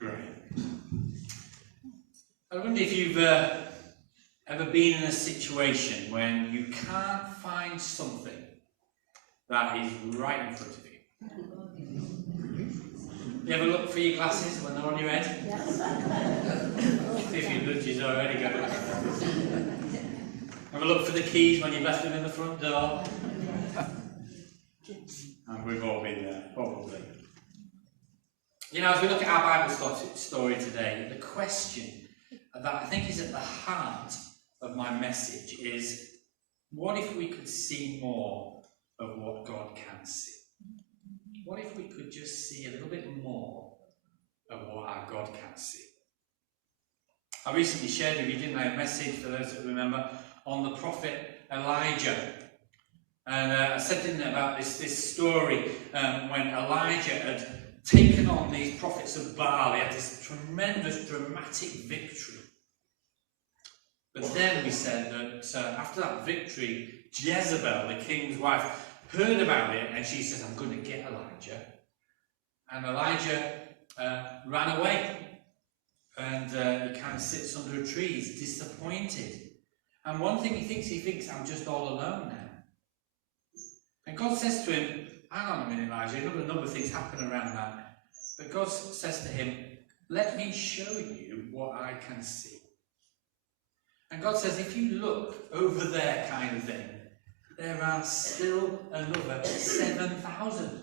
Great. I wonder if you've ever been in a situation when you can't find something that is right in front of you. You ever look for your glasses when they're on your head? Yes. See if your lunches already going. Ever look for the keys when you've left them in the front door? And we've all been there, probably. You know, as we look at our Bible story today, the question that I think is at the heart of my message is, what if we could see more of what God can see? What if we could just see a little bit more of what our God can see? I recently shared with you, didn't I, a message, for those that remember, on the prophet Elijah. And I said, didn't I, about this story when Elijah had taken on these prophets of Baal. He had this tremendous, dramatic victory. But then we said that after that victory, Jezebel, the king's wife, heard about it, and she says, I'm going to get Elijah. And Elijah ran away. And he kind of sits under a tree. He's disappointed. And one thing he thinks, I'm just all alone now. And God says to him, hang on a minute, Elijah, a number of things happen around that. But God says to him, let me show you what I can see. And God says, if you look over there, kind of thing, there are still another 7,000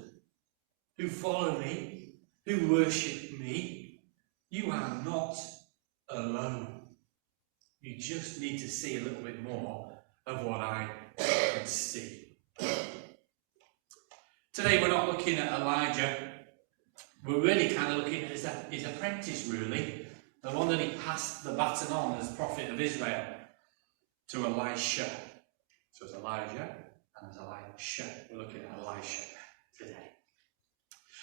who follow me, who worship me. You are not alone. You just need to see a little bit more of what I can see. Today we're not looking at Elijah. We're really kind of looking at his apprentice, really. The one that he passed the baton on as prophet of Israel to Elisha. So it's Elijah and it's Elisha. We're looking at Elisha today.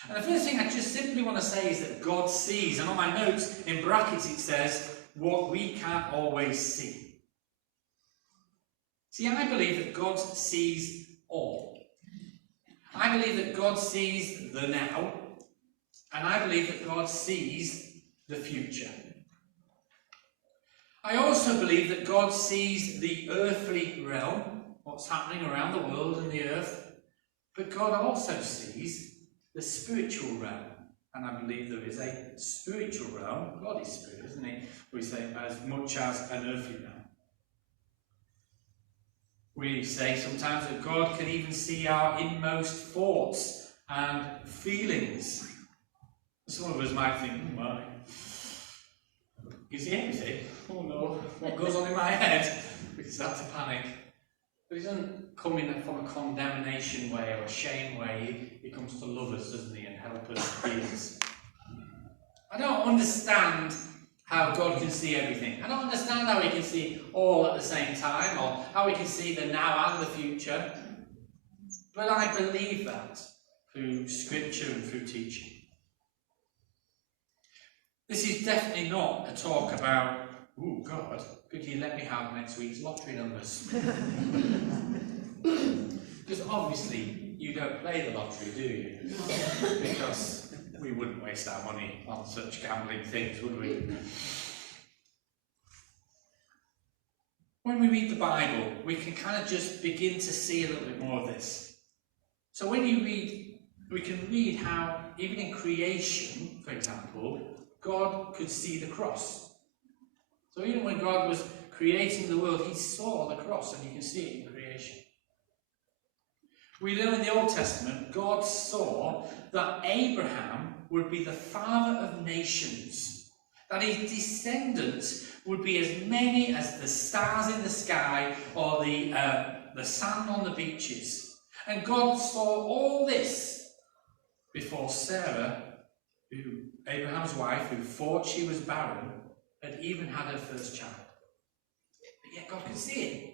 And the first thing I just simply want to say is that God sees, and on my notes in brackets it says, what we can't always see. See, I believe that God sees all. I believe that God sees the now, and I believe that God sees the future. I also believe that God sees the earthly realm, what's happening around the world and the earth, but God also sees the spiritual realm. And I believe there is a spiritual realm. God is spirit, isn't he? We say as much as an earthly realm. We say sometimes that God can even see our inmost thoughts and feelings. Some of us might think, oh my, you see everything? Oh no, what goes on in my head? We start to panic. But he doesn't come in from a condemnation way or a shame way. He comes to love us, doesn't he, and help us, heal us. I don't understand how God can see everything. I don't understand how he can see all at the same time, or how he can see the now and the future. But I believe that through scripture and through teaching. This is definitely not a talk about, oh God, could you let me have next week's lottery numbers? Because obviously you don't play the lottery, do you? Because we wouldn't waste our money on such gambling things, would we? When we read the Bible, we can kind of just begin to see a little bit more of this. So when you read, we can read how, even in creation, for example, God could see the cross. So even when God was creating the world, he saw the cross, and you can see it in creation. We know in the Old Testament, God saw that Abraham would be the father of nations, that his descendants would be as many as the stars in the sky or the sand on the beaches. And God saw all this before Sarah, Abraham's wife, who thought she was barren, had even had her first child. But yet God could see it.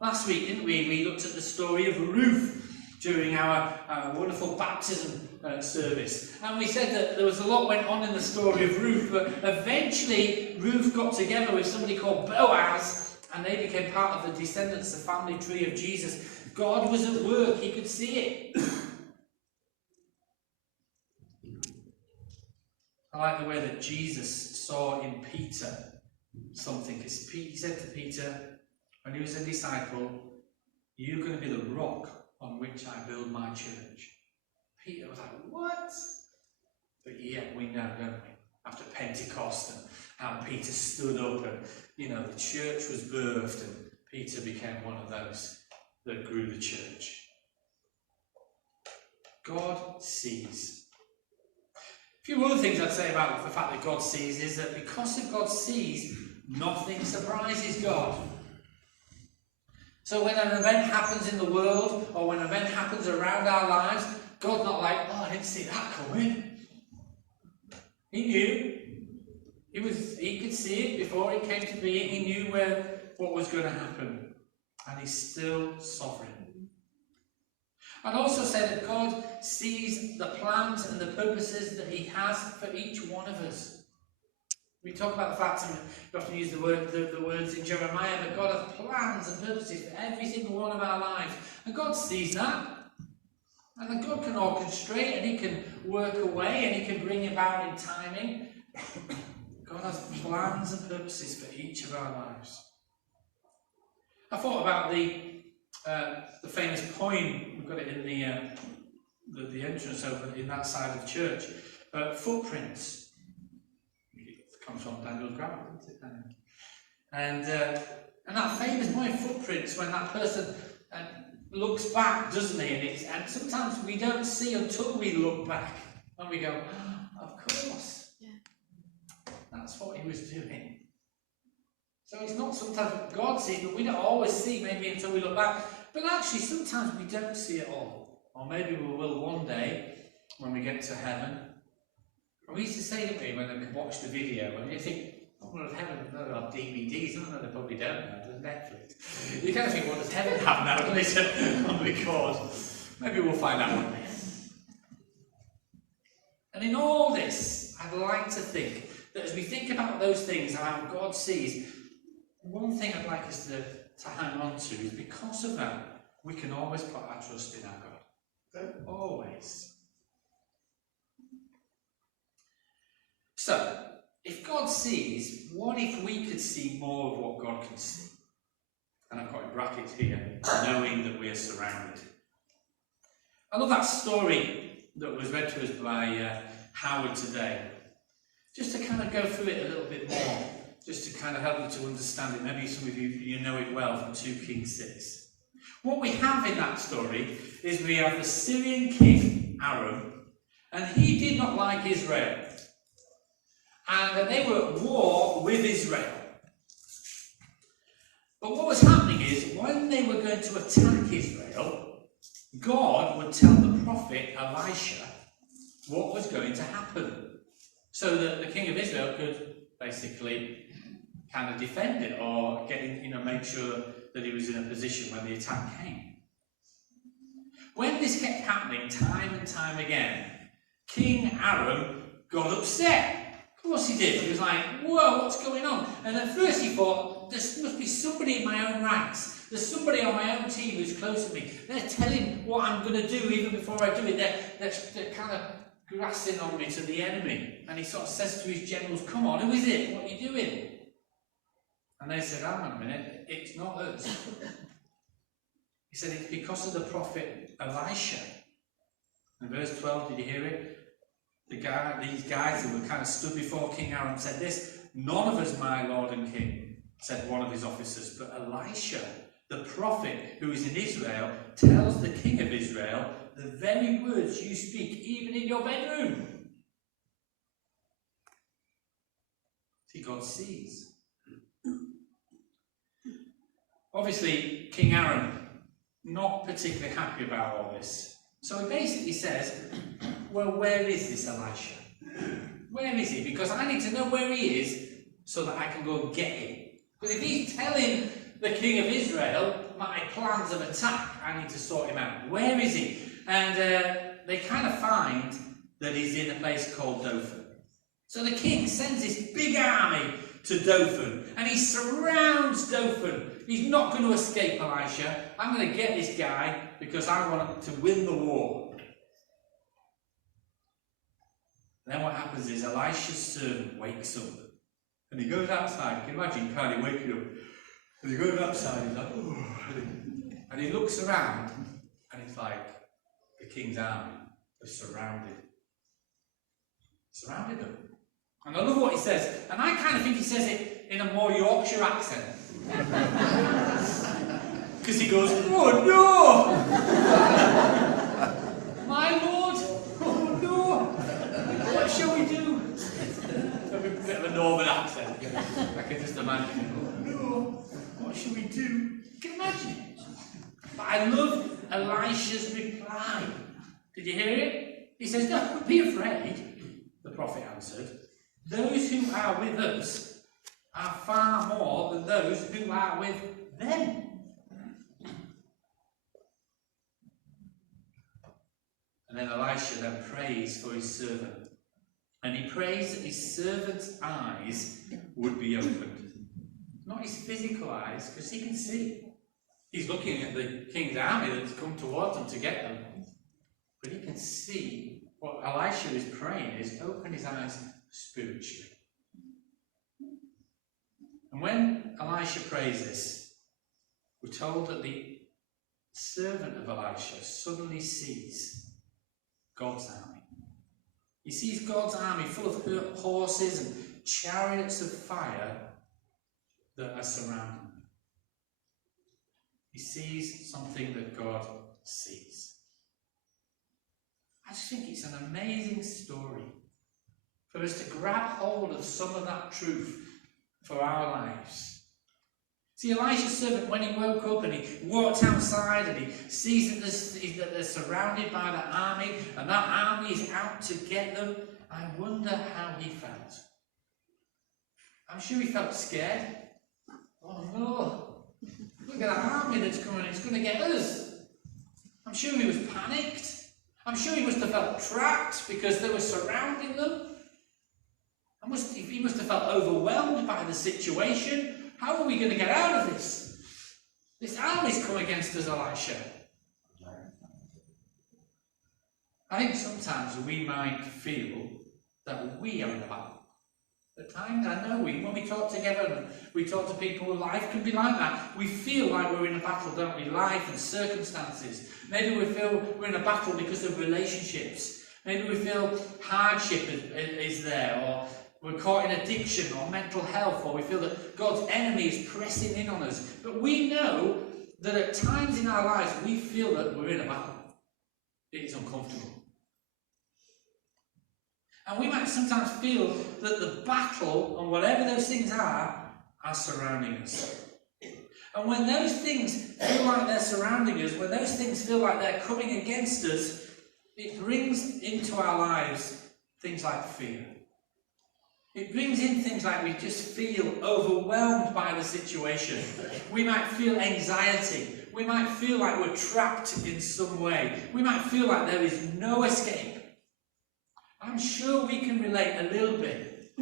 Last week, didn't we? We looked at the story of Ruth during our wonderful baptism service. And we said that there was a lot went on in the story of Ruth, but eventually Ruth got together with somebody called Boaz, and they became part of the descendants, the family tree of Jesus. God was at work. He could see it. I like the way that Jesus saw in Peter something. He said to Peter, when he was a disciple, "You're going to be the rock on which I build my church." Peter was like, "What?" But yet we know, don't we? After Pentecost and how Peter stood up and, the church was birthed and Peter became one of those that grew the church. God sees. A few other things I'd say about the fact that God sees is that because of God sees, nothing surprises God. So when an event happens in the world or when an event happens around our lives, God's not like, "Oh, I didn't see that coming." He knew. He could see it before it came to be. He knew what was going to happen. And he's still sovereign. I'd also say that God sees the plans and the purposes that he has for each one of us. We talk about the fact, and we often use the words in Jeremiah, that God has plans and purposes for every single one of our lives. And God sees that. And that God can orchestrate and he can work away and he can bring about in timing. God has plans and purposes for each of our lives. I thought about the famous poem. We've got it in the entrance over in that side of church. Footprints. It comes from Daniel's grandma, isn't it? And that famous poem, Footprints, when that person looks back, doesn't he? And sometimes we don't see until we look back and we go, "Oh, of course, that's what he was doing." So it's not sometimes what God sees, but we don't always see maybe until we look back. But actually, sometimes we don't see it all. Or maybe we will one day when we get to heaven. And we used to say to me when they watch the video, and you think, "Oh, well, heaven, they'll have DVDs." No, they probably don't now. There's Netflix. You kind of think, what does heaven have now? And they said, "On record." Maybe we'll find out one day. And in all this, I'd like to think that as we think about those things, how God sees, one thing I'd like us to hang on to is because of that, we can always put our trust in our God. Always. So, if God sees, what if we could see more of what God can see? And I've got in brackets here, knowing that we are surrounded. I love that story that was read to us by Howard today. Just to kind of go through it a little bit more, just to kind of help you to understand it. Maybe some of you know it well from 2 Kings 6. What we have in that story is we have the Syrian king, Aram, and he did not like Israel. And they were at war with Israel. But what was happening is, when they were going to attack Israel, God would tell the prophet Elisha what was going to happen, so that the king of Israel could basically kind of defend it or make sure that he was in a position when the attack came. When this kept happening time and time again, King Aram got upset. Of course he did. He was like, "Whoa, what's going on?" And at first he thought, there must be somebody in my own ranks. There's somebody on my own team who's close to me. They're telling what I'm going to do even before I do it. They're kind of grassing on me to the enemy. And he sort of says to his generals, "Come on, who is it? What are you doing?" And they said, "Hang on a minute, it's not us." He said, "It's because of the prophet Elisha." In verse 12, did you hear it? These guys who were kind of stood before King Aram said this, "None of us, my lord and king," said one of his officers, "but Elisha, the prophet who is in Israel, tells the king of Israel the very words you speak, even in your bedroom." See, God sees. Obviously, King Aram, not particularly happy about all this. So he basically says, "Well, where is this Elisha? Where is he? Because I need to know where he is so that I can go and get him. Because if he's telling the king of Israel my plans of attack, I need to sort him out. Where is he?" And they kind of find that he's in a place called Dothan. So the king sends this big army to Dothan, and he surrounds Dothan. He's not going to escape Elisha. "I'm going to get this guy because I want to win the war." And then what happens is Elisha's servant wakes up and he goes outside. You can imagine kind of waking up. And he goes outside, he's like, oh, and he looks around and it's like the king's army is surrounded them. And I love what he says, and I kind of think he says it in a more Yorkshire accent. Because he goes, oh no! My lord, oh no! What shall we do? A bit of a northern accent. I can just imagine it. Oh no! What shall we do? You can imagine it. But I love Elisha's reply. Did you hear it? He says, don't be afraid, the prophet answered. Those who are with us are far more than those who are with them. And then Elisha then prays for his servant. And he prays that his servant's eyes would be opened. Not his physical eyes, because he can see. He's looking at the king's army that's come towards him to get them. But he can see what Elisha is praying is open his eyes spiritually. And when Elisha prays this, we're told that the servant of Elisha suddenly sees God's army. He sees God's army full of horses and chariots of fire that are surrounding him. He sees something that God sees. I just think it's an amazing story for us to grab hold of some of that truth for our lives. See, Elisha's servant, when he woke up and he walked outside and he sees that they're surrounded by the army and that army is out to get them, I wonder how he felt. I'm sure he felt scared. Oh no, look at that army that's coming, it's going to get us. I'm sure he was panicked. I'm sure he must have felt trapped because they were surrounding them. He must have felt overwhelmed by the situation. How are we going to get out of this? This army's come against us, Elisha. I think sometimes we might feel that we are in a battle. At times, I know when we talk together and we talk to people, life can be like that. We feel like we're in a battle, don't we? Life and circumstances. Maybe we feel we're in a battle because of relationships. Maybe we feel hardship is there, or we're caught in addiction or mental health, or we feel that God's enemy is pressing in on us. But we know that at times in our lives we feel that we're in a battle. It is uncomfortable. And we might sometimes feel that the battle, or whatever those things are surrounding us. And when those things feel like they're surrounding us, when those things feel like they're coming against us, it brings into our lives things like fear. It brings in things like we just feel overwhelmed by the situation. We might feel anxiety. We might feel like we're trapped in some way. We might feel like there is no escape. I'm sure we can relate a little bit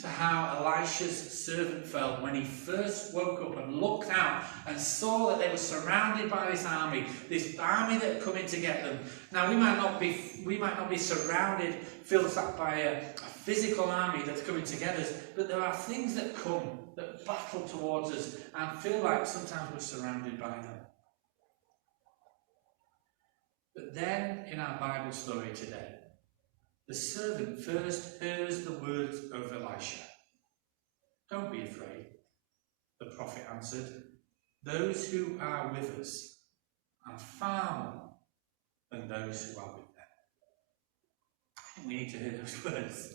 to how Elisha's servant felt when he first woke up and looked out and saw that they were surrounded by this army that had come in to get them. Now we might not be surrounded, filled up by a physical army that's coming to get us, but there are things that come that battle towards us and feel like sometimes we're surrounded by them. But then in our Bible story today, the servant first hears the words of Elisha. Don't be afraid, the prophet answered. Those who are with us are far more than those who are with them. I think we need to hear those words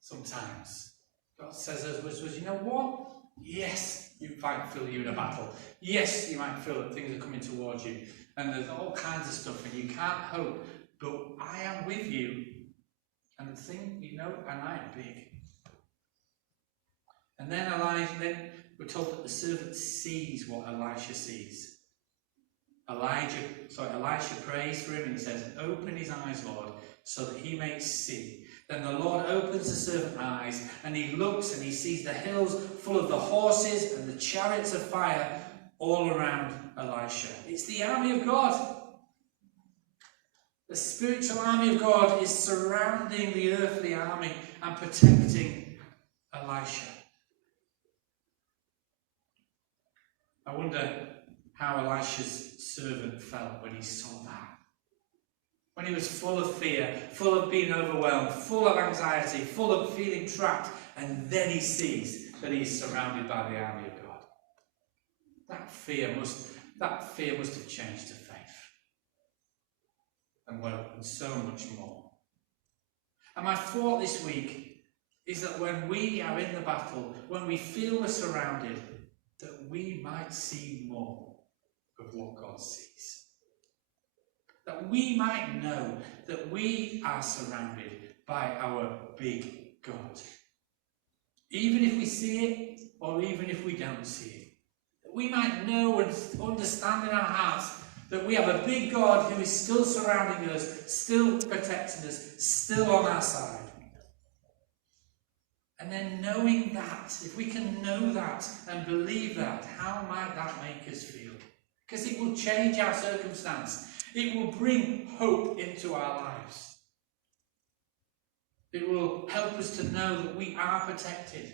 sometimes. God says those words, you know what? Yes, you might feel you're in a battle. Yes, you might feel that things are coming towards you. And there's all kinds of stuff and you can't hope. But I am with you. And the thing, and I am big. And then we're told that the servant sees what Elisha sees. Elisha prays for him and he says, open his eyes, Lord, so that he may see. Then the Lord opens the servant's eyes and he looks and he sees the hills full of the horses and the chariots of fire all around Elisha. It's the army of God. The spiritual army of God is surrounding the earthly army and protecting Elisha. I wonder how Elisha's servant felt when he saw that. When he was full of fear, full of being overwhelmed, full of anxiety, full of feeling trapped, and then he sees that he is surrounded by the army of God. That fear must have changed to faith. And so much more. And my thought this week is that when we are in the battle, when we feel we're surrounded, that we might see more of what God sees. That we might know that we are surrounded by our big God. Even if we see it, or even if we don't see it. That we might know and understand in our hearts that we have a big God who is still surrounding us, still protecting us, still on our side. And then knowing that, if we can know that and believe that, how might that make us feel? Because it will change our circumstance. It will bring hope into our lives. It will help us to know that we are protected,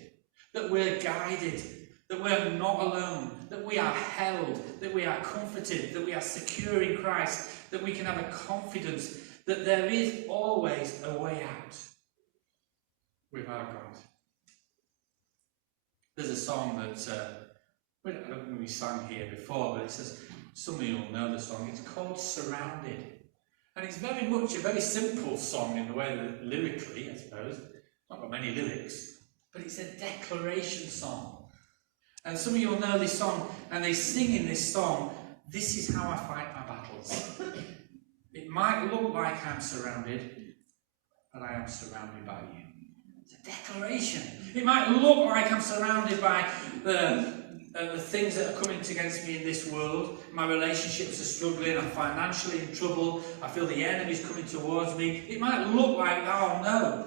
that we're guided, that we're not alone, that we are held, that we are comforted, that we are secure in Christ, that we can have a confidence that there is always a way out with our God. There's a song that I don't think we sang here before, but it says, some of you will know the song, it's called Surrounded. And it's very much a very simple song in the way that lyrically, I suppose, it's not got many lyrics, but it's a declaration song. And some of you will know this song, and they sing in this song, this is how I fight my battles. It might look like I'm surrounded, but I am surrounded by you. It's a declaration. It might look like I'm surrounded by the things that are coming against me in this world. My relationships are struggling, I'm financially in trouble, I feel the enemy's coming towards me. It might look like, oh no,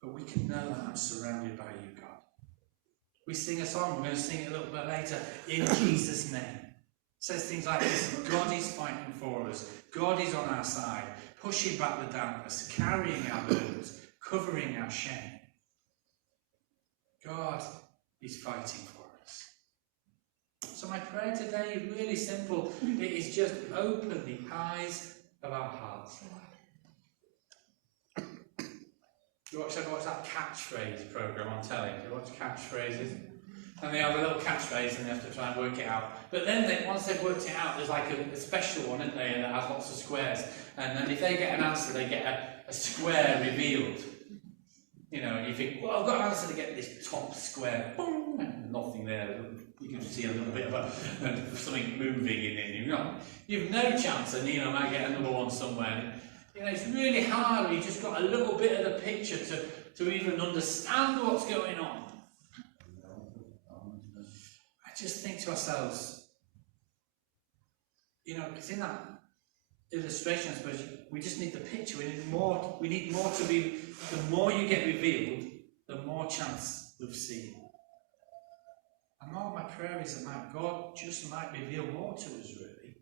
but we can know that I'm surrounded by you, God. We sing a song, we're going to sing it a little bit later, in Jesus' name. It says things like this, God is fighting for us, God is on our side, pushing back the darkness, carrying our burdens, covering our shame. God is fighting for us. So my prayer today is really simple. It is just open the eyes of our hearts. You watch that catchphrase programme on telly? You watch catchphrases? And they have a little catchphrase and they have to try and work it out. But then once they've worked it out, there's like a special one, isn't there, that has lots of squares. And then if they get an answer, they get a square revealed. You know, and you think, well, I've got an answer to get this top square. Boom! And nothing there. You can see a little bit of something moving in it. You've no chance, and I might get another one somewhere. It's really hard when you've just got a little bit of the picture to even understand what's going on. I just think to ourselves, because in that illustration, I suppose, we just need the picture. We need more to be. The more you get revealed, the more chance of seeing. And more my prayer is that God just might reveal more to us, really.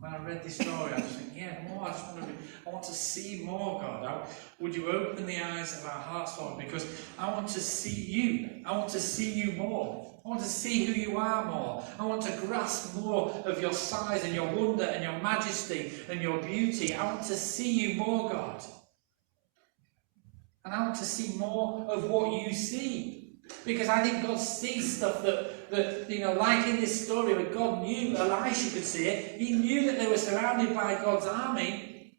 When I read this story, I just think, more. I want to see more, God. Would you open the eyes of our hearts, Lord? Because I want to see you. I want to see you more. I want to see who you are more. I want to grasp more of your size and your wonder and your majesty and your beauty. I want to see you more, God. And I want to see more of what you see. Because I think God sees stuff that like in this story where God knew Elisha could see it. He knew that they were surrounded by God's army.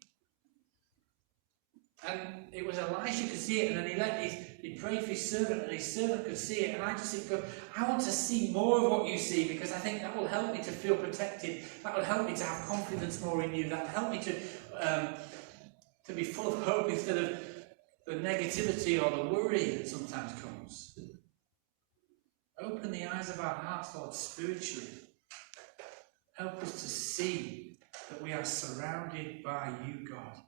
And it was Elisha could see it, and then he prayed for his servant, and his servant could see it. And I just think, God, I want to see more of what you see, because I think that will help me to feel protected. That will help me to have confidence more in you. That will help me to be full of hope instead of the negativity or the worry that sometimes comes. Open the eyes of our hearts, Lord, spiritually. Help us to see that we are surrounded by you, God.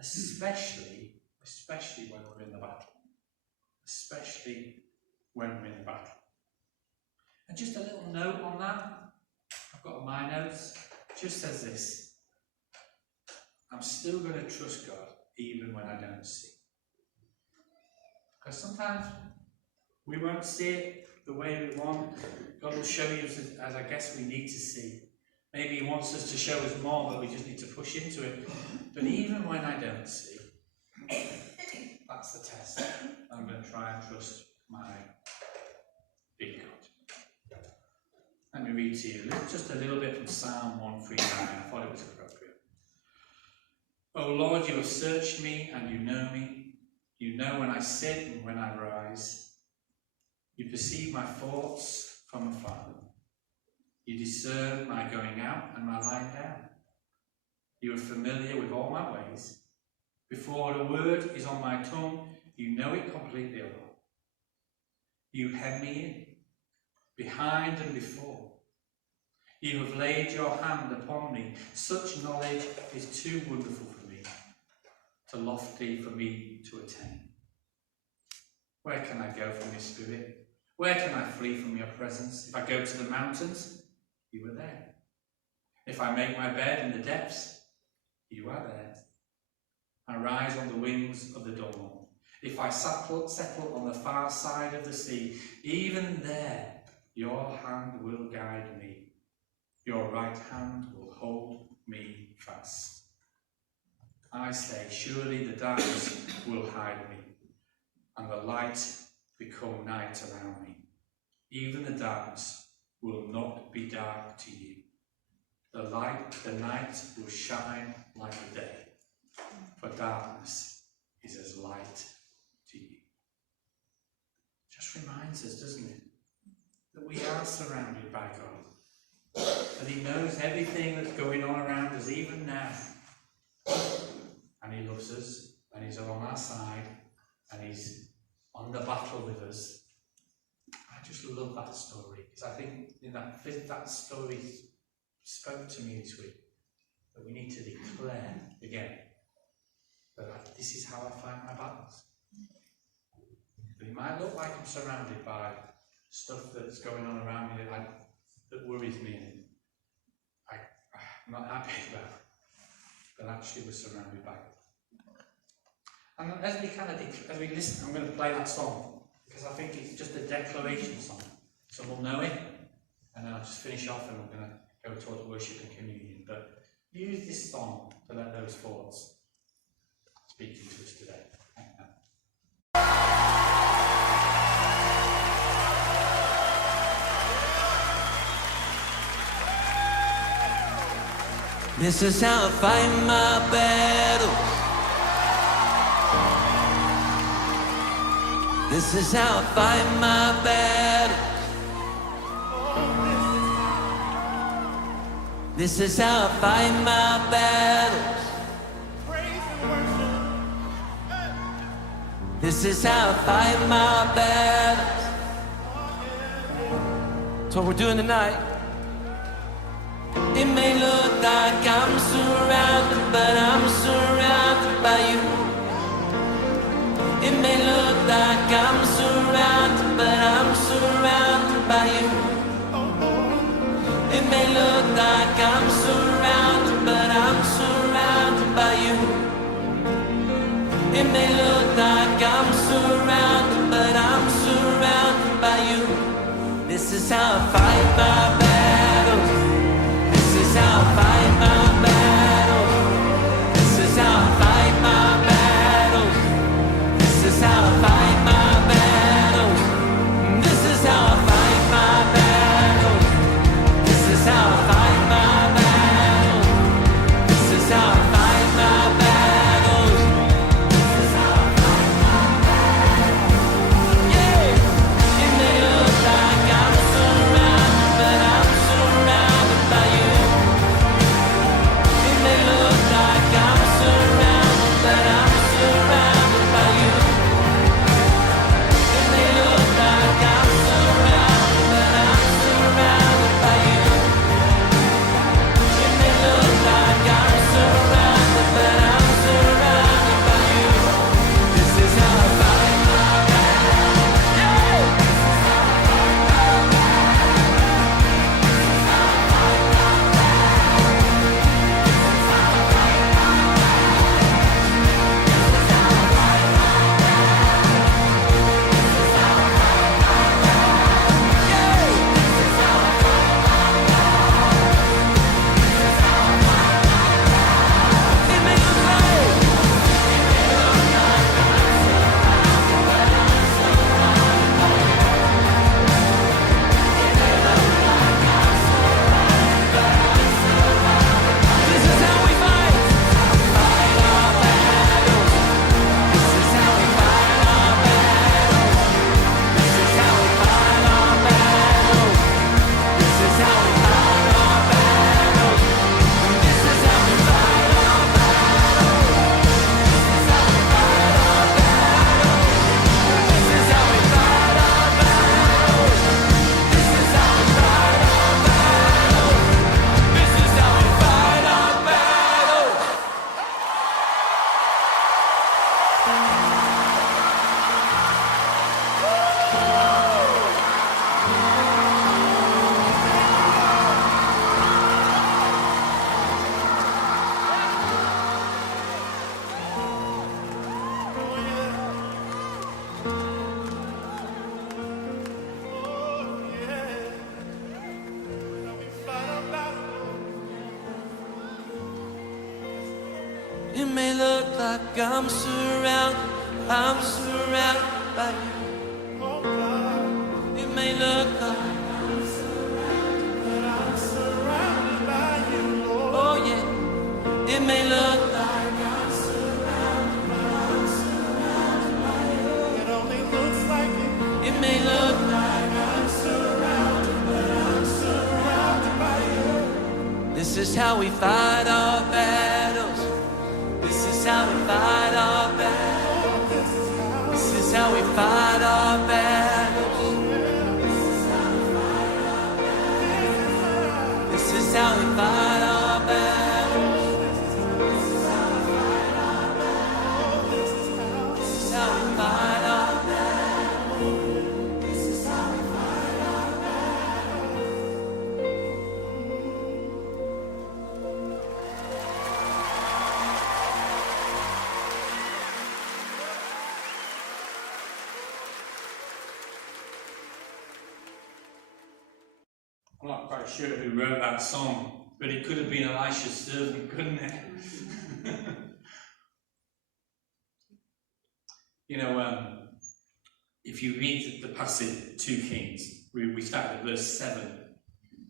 Especially when we're in the battle. Especially when we're in the battle. And just a little note on that. I've got my notes. It just says this. I'm still going to trust God even when I don't see. Because sometimes we won't see it the way we want. God will show you as I guess we need to see. Maybe he wants us to show us more, but we just need to push into it. But even when I don't see, that's the test. I'm going to try and trust my big God. Let me read to you just a little bit from Psalm 139. I thought it was appropriate. O Lord, you have searched me and you know me. You know when I sit and when I rise. You perceive my thoughts from afar. You discern my going out and my lying down. You are familiar with all my ways. Before a word is on my tongue, you know it completely all. You hem me in, behind and before. You have laid your hand upon me. Such knowledge is too wonderful for me, too lofty for me to attain. Where can I go from your spirit? Where can I flee from your presence? If I go to the mountains, you are there. If I make my bed in the depths, you are there. I rise on the wings of the dawn. If I settle on the far side of the sea, even there your hand will guide me. Your right hand will hold me fast. I say, surely the darkness will hide me, and the light become night around me. Even the darkness will not be dark to you. The night will shine like the day, for darkness is as light to you. Just reminds us, doesn't it, that we are surrounded by God, that he knows everything that's going on around us, even now, and he loves us, and he's on our side, and he's on the battle with us. I just love that story, because I think in that story spoke to me this week, that we need to declare again that this is how I fight my battles. But it might look like I'm surrounded by stuff that's going on around me that worries me and I'm not happy about, but actually we're surrounded by it. And as we listen, I'm going to play that song, because I think it's just a declaration song, so we'll know it, and then I'll just finish off and we're going to go towards worship and communion. But use this song to let those thoughts speak to us today. This is how I fight my battles. This is how I fight my battles. This is how I fight my battles. This is how I fight my battles. That's what we're doing tonight. It may look like I'm surrounded, but I'm surrounded by you. It may look like I'm surrounded, but I'm surrounded by you. It may look like I'm surrounded, but I'm surrounded by you. It may look like I'm surrounded, but I'm surrounded by you. This is how I fight my battles. This is how I fight my battles. This is how I fight my battles. This is how I fight my battles. This is how I fight my battles. This is how I fight my battles. This is how I fight my battles. This is how I fight my battles. Yeah. It may look like I'm surrounded, but I'm It may look like I'm surrounded by you. It may look like I'm surrounded by you, Lord. Oh yeah. It may look like I'm surrounded by you. It only looks like it. It may look like I'm surrounded by you. This is how we fight our battles. This is how we fight our battles. This is how we fight our battles. This is how we fight our battles. This is how we fight our battles. This is how we fight our battles. This is how we fight our I'm not quite sure who wrote that song, but it could have been Elisha's servant, couldn't it? You know, if you read the passage 2 Kings, we started at verse 7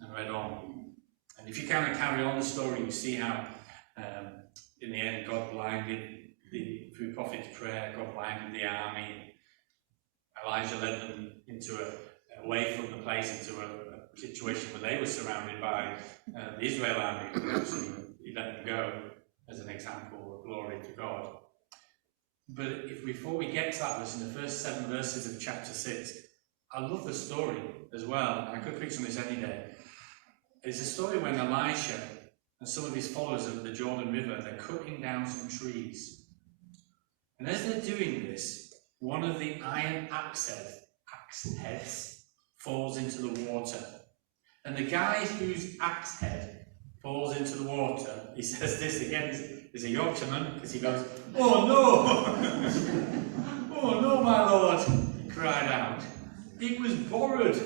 and read on. And if you kind of carry on the story, you see how in the end God blinded, through prophet's prayer, God blinded the army. Elijah led them away from the place into a situation where they were surrounded by the Israel army. So he let them go as an example of glory to God. But before we get to that verse, in the first 7 verses of chapter 6, I love the story as well. I could preach on this any day. It's a story when Elisha and some of his followers of the Jordan River, they're cutting down some trees. And as they're doing this, one of the iron axe heads falls into the water. And the guy whose axe head falls into the water, he says this again, he's a Yorkshireman, because he goes, "Oh no! Oh no, my lord!" He cried out. It was borrowed.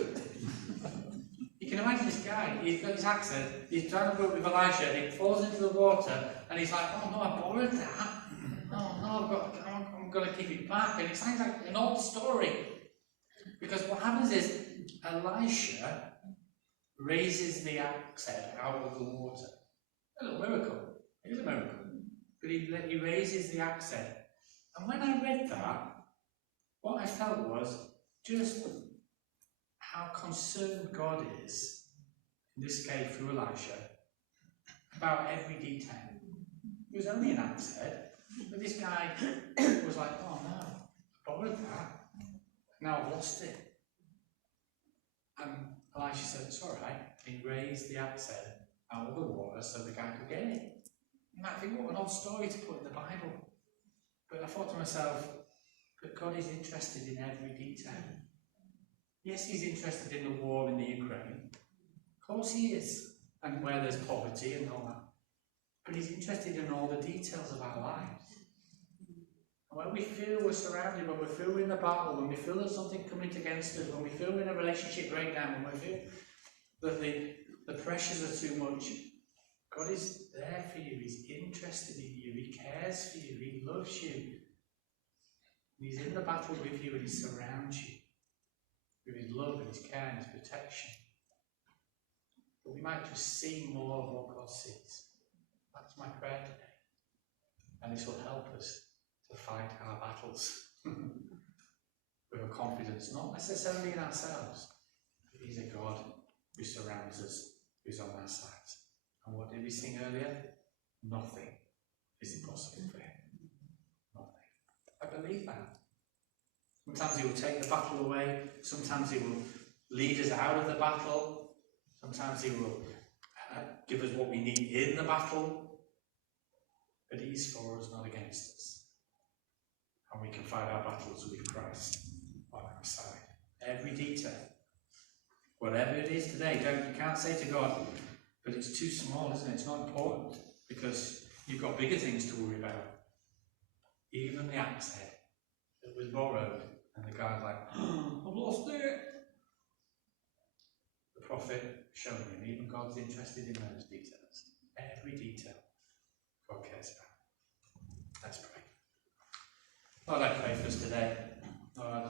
You can imagine this guy, he's got his axe head, he's trying to put it with Elisha, and it falls into the water, and he's like, "Oh no, I borrowed that. Oh no, I'm going to give it back." And it sounds like an old story. Because what happens is, Elisha raises the axe head out of the water. A little miracle. It is a miracle. But he raises the axe head. And when I read that, what I felt was just how concerned God is, in this case through Elisha, about every detail. It was only an axe head, but this guy was like, "Oh no, I borrowed that. Now I've lost it." And Elisha said, "It's all right." He raised the axe head out of the water so the guy could get it. You might think, what an odd story to put in the Bible. But I thought to myself, but God is interested in every detail. Yes, he's interested in the war in the Ukraine. Of course he is. And where there's poverty and all that. But he's interested in all the details of our lives. And when we feel we're surrounded, when we feel we're in a battle, when we feel there's something coming against us, when we feel we're in a relationship breakdown, when we feel that the pressures are too much, God is there for you. He's interested in you. He cares for you. He loves you. And he's in the battle with you, and he surrounds you with his love and his care and his protection. But we might just see more of what God sees. That's my prayer today. And this will help us to fight our battles with a confidence, not necessarily in ourselves, but he's a God who surrounds us, who's on our side. And what did we sing earlier? Nothing is impossible for him. Nothing. I believe that. Sometimes he will take the battle away. Sometimes he will lead us out of the battle. Sometimes he will give us what we need in the battle. But he's for us, not against us. And we can fight our battles with Christ on our side. Every detail. Whatever it is today, you can't say to God, but it's too small, isn't it? It's not important, because you've got bigger things to worry about. Even the axe head that was borrowed, And the guy's like, oh, I've lost it. The prophet showed him, even God's interested in those details. Every detail God cares about. Let's pray. Lord, I pray for us today. Lord,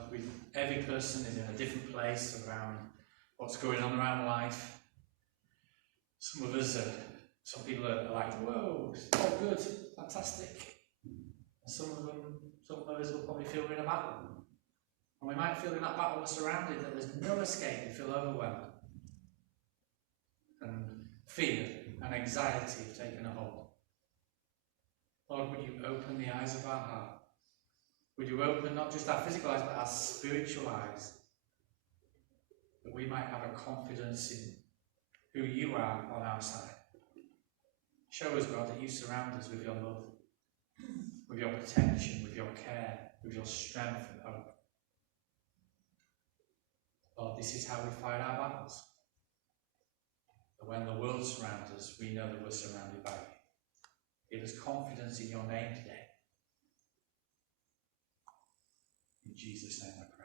every person is in a different place around what's going on around life. Some people are like, whoa, oh good, fantastic. And some of us will probably feel we're in a battle. And we might feel in that battle we're surrounded, that there's no escape, we feel overwhelmed. And fear and anxiety have taken a hold. Lord, would you open the eyes of our heart? Would you open not just our physical eyes, but our spiritual eyes? That we might have a confidence in who you are on our side. Show us, God, that you surround us with your love, with your protection, with your care, with your strength and hope. Lord, this is how we fight our battles. That when the world surrounds us, we know that we're surrounded by you. Give us confidence in your name today. In Jesus' name I pray.